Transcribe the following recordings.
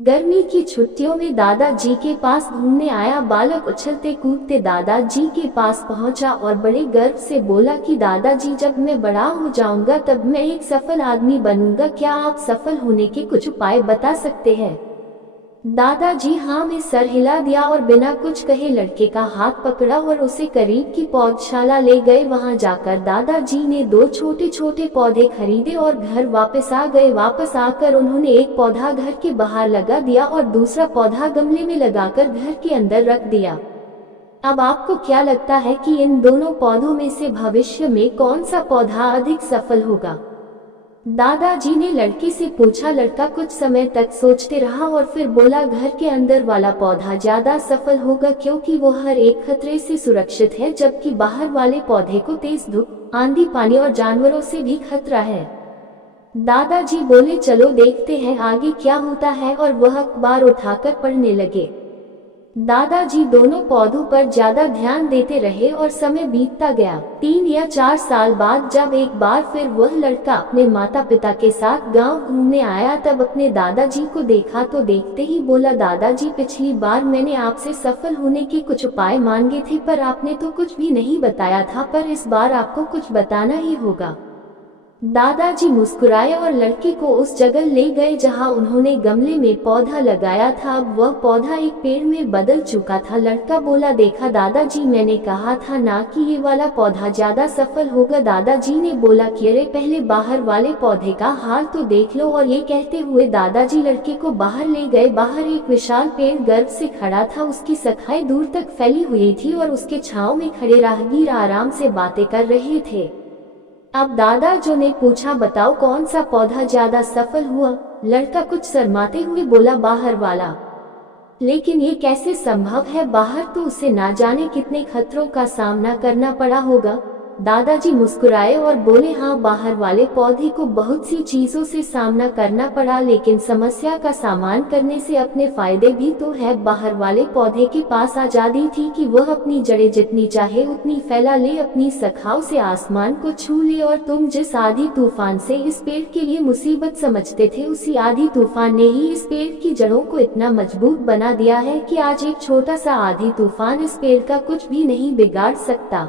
गर्मी की छुट्टियों में दादाजी के पास घूमने आया बालक उछलते कूदते दादाजी के पास पहुंचा और बड़े गर्व से बोला कि दादाजी, जब मैं बड़ा हो जाऊंगा तब मैं एक सफल आदमी बनूंगा। क्या आप सफल होने के कुछ उपाय बता सकते हैं? दादाजी हाँ में सर हिला दिया और बिना कुछ कहे लड़के का हाथ पकड़ा और उसे करीब की पौधशाला ले गए। वहां जाकर दादाजी ने 2 छोटे छोटे पौधे खरीदे और घर वापस आ गए। वापस आकर उन्होंने एक पौधा घर के बाहर लगा दिया और दूसरा पौधा गमले में लगाकर घर के अंदर रख दिया। अब आपको क्या लगता है कि इन दोनों पौधों में से भविष्य में कौन सा पौधा अधिक सफल होगा? दादाजी ने लड़के से पूछा। लड़का कुछ समय तक सोचते रहा और फिर बोला, घर के अंदर वाला पौधा ज्यादा सफल होगा, क्योंकि वो हर एक खतरे से सुरक्षित है, जबकि बाहर वाले पौधे को तेज धूप, आंधी, पानी और जानवरों से भी खतरा है। दादाजी बोले, चलो देखते हैं आगे क्या होता है, और वह अखबार उठाकर पढ़ने लगे। दादाजी दोनों पौधों पर ज्यादा ध्यान देते रहे और समय बीतता गया। 3 या 4 साल बाद जब एक बार फिर वह लड़का अपने माता पिता के साथ गांव घूमने आया, तब अपने दादाजी को देखा तो देखते ही बोला, दादाजी, पिछली बार मैंने आपसे सफल होने के कुछ उपाय मांगे थे, पर आपने तो कुछ भी नहीं बताया था, पर इस बार आपको कुछ बताना ही होगा। दादाजी मुस्कुराए और लड़के को उस जगह ले गए जहां उन्होंने गमले में पौधा लगाया था। अब वह पौधा एक पेड़ में बदल चुका था। लड़का बोला, देखा दादाजी, मैंने कहा था ना कि ये वाला पौधा ज्यादा सफल होगा। दादाजी ने बोला कि अरे, पहले बाहर वाले पौधे का हाल तो देख लो। और ये कहते हुए दादाजी लड़के को बाहर ले गए। बाहर एक विशाल पेड़ गर्व से खड़ा था। उसकी शाखाएं दूर तक फैली हुई थी और उसके छांव में खड़े राहगीर आराम से बातें कर रहे थे। अब दादाजी ने पूछा, बताओ कौन सा पौधा ज्यादा सफल हुआ? लड़का कुछ शर्माते हुए बोला, बाहर वाला। लेकिन ये कैसे संभव है? बाहर तो उसे ना जाने कितने खतरों का सामना करना पड़ा होगा। दादाजी मुस्कुराए और बोले, हाँ, बाहर वाले पौधे को बहुत सी चीजों से सामना करना पड़ा, लेकिन समस्या का सामना करने से अपने फायदे भी तो है। बाहर वाले पौधे के पास आजादी थी कि वह अपनी जड़ें जितनी चाहे उतनी फैला ले, अपनी शाखाओं से आसमान को छू ले। और तुम जिस आंधी तूफान से इस पेड़ के लिए मुसीबत समझते थे, उसी आंधी तूफान ने ही इस पेड़ की जड़ों को इतना मजबूत बना दिया है कि आज एक छोटा सा आंधी तूफान इस पेड़ का कुछ भी नहीं बिगाड़ सकता।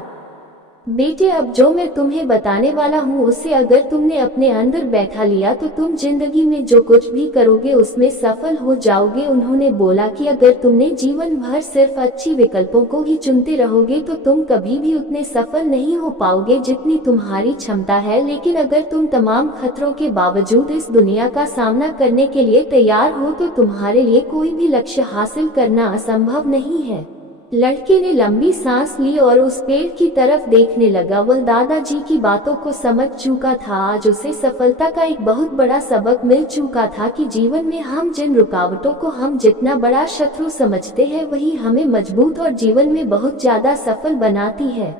बेटे, अब जो मैं तुम्हें बताने वाला हूँ उसे अगर तुमने अपने अंदर बैठा लिया तो तुम जिंदगी में जो कुछ भी करोगे उसमें सफल हो जाओगे। उन्होंने बोला कि अगर तुमने जीवन भर सिर्फ अच्छी विकल्पों को ही चुनते रहोगे तो तुम कभी भी उतने सफल नहीं हो पाओगे जितनी तुम्हारी क्षमता है। लेकिन अगर तुम तमाम खतरों के बावजूद इस दुनिया का सामना करने के लिए तैयार हो तो तुम्हारे लिए कोई भी लक्ष्य हासिल करना असंभव नहीं है। लड़के ने लंबी सांस ली और उस पेड़ की तरफ देखने लगा। वह दादाजी की बातों को समझ चुका था। आज उसे सफलता का एक बहुत बड़ा सबक मिल चुका था कि जीवन में हम जिन रुकावटों को हम जितना बड़ा शत्रु समझते हैं, वही हमें मजबूत और जीवन में बहुत ज्यादा सफल बनाती है।